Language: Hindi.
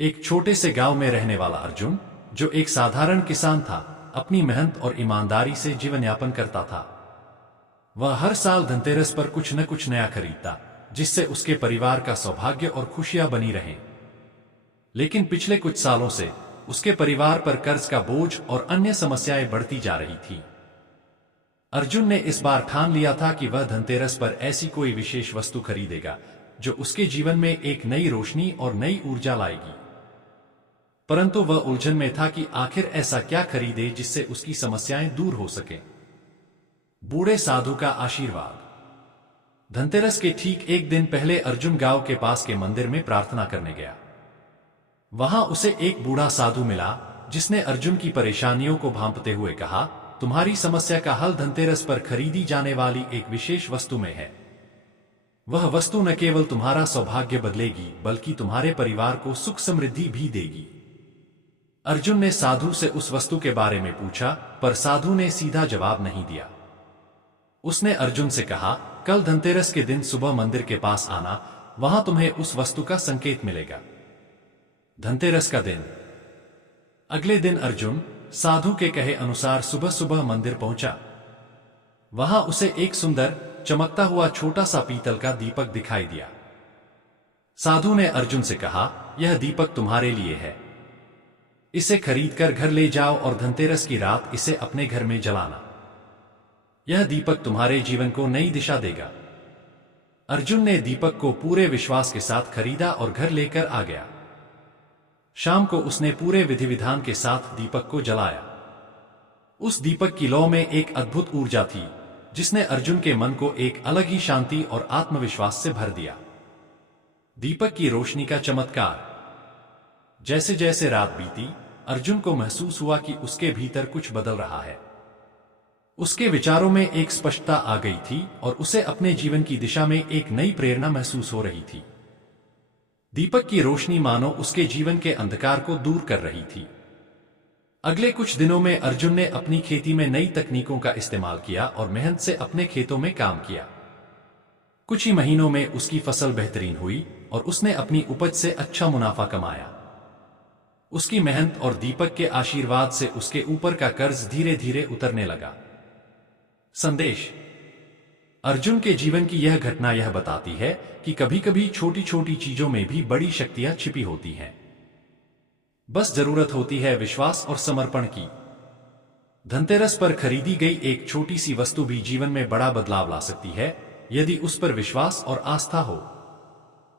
एक छोटे से गांव में रहने वाला अर्जुन, जो एक साधारण किसान था, अपनी मेहनत और ईमानदारी से जीवन यापन करता था। वह हर साल धनतेरस पर कुछ न कुछ नया खरीदता, जिससे उसके परिवार का सौभाग्य और खुशियां बनी रहें। लेकिन पिछले कुछ सालों से उसके परिवार पर कर्ज का बोझ और अन्य समस्याएं बढ़ती जा रही थी। अर्जुन ने इस बार ठान लिया था कि वह धनतेरस पर ऐसी कोई विशेष वस्तु खरीदेगा जो उसके जीवन में एक नई रोशनी और नई ऊर्जा लाएगी। परंतु वह उलझन में था कि आखिर ऐसा क्या खरीदे जिससे उसकी समस्याएं दूर हो सके। बूढ़े साधु का आशीर्वाद। धनतेरस के ठीक एक दिन पहले अर्जुन गांव के पास के मंदिर में प्रार्थना करने गया। वहां उसे एक बूढ़ा साधु मिला, जिसने अर्जुन की परेशानियों को भांपते हुए कहा, तुम्हारी समस्या का हल धनतेरस पर खरीदी जाने वाली एक विशेष वस्तु में है। वह वस्तु न केवल तुम्हारा सौभाग्य बदलेगी, बल्कि तुम्हारे परिवार को सुख समृद्धि भी देगी। अर्जुन ने साधु से उस वस्तु के बारे में पूछा, पर साधु ने सीधा जवाब नहीं दिया। उसने अर्जुन से कहा, कल धनतेरस के दिन सुबह मंदिर के पास आना, वहां तुम्हें उस वस्तु का संकेत मिलेगा। धनतेरस का दिन। अगले दिन अर्जुन साधु के कहे अनुसार सुबह सुबह मंदिर पहुंचा। वहां उसे एक सुंदर चमकता हुआ छोटा सा पीतल का दीपक दिखाई दिया। साधु ने अर्जुन से कहा, यह दीपक तुम्हारे लिए है। इसे खरीदकर घर ले जाओ और धनतेरस की रात इसे अपने घर में जलाना। यह दीपक तुम्हारे जीवन को नई दिशा देगा। अर्जुन ने दीपक को पूरे विश्वास के साथ खरीदा और घर लेकर आ गया। शाम को उसने पूरे विधि विधान के साथ दीपक को जलाया। उस दीपक की लौ में एक अद्भुत ऊर्जा थी, जिसने अर्जुन के मन को एक अलग ही शांति और आत्मविश्वास से भर दिया। दीपक की रोशनी का चमत्कार। जैसे जैसे रात बीती, अर्जुन को महसूस हुआ कि उसके भीतर कुछ बदल रहा है। उसके विचारों में एक स्पष्टता आ गई थी और उसे अपने जीवन की दिशा में एक नई प्रेरणा महसूस हो रही थी। दीपक की रोशनी मानो उसके जीवन के अंधकार को दूर कर रही थी। अगले कुछ दिनों में अर्जुन ने अपनी खेती में नई तकनीकों का इस्तेमाल किया और मेहनत से अपने खेतों में काम किया। कुछ ही महीनों में उसकी फसल बेहतरीन हुई और उसने अपनी उपज से अच्छा मुनाफा कमाया। उसकी मेहनत और दीपक के आशीर्वाद से उसके ऊपर का कर्ज धीरे धीरे उतरने लगा। संदेश। अर्जुन के जीवन की यह घटना यह बताती है कि कभी कभी छोटी छोटी चीजों में भी बड़ी शक्तियां छिपी होती हैं। बस जरूरत होती है विश्वास और समर्पण की। धनतेरस पर खरीदी गई एक छोटी सी वस्तु भी जीवन में बड़ा बदलाव ला सकती है, यदि उस पर विश्वास और आस्था हो।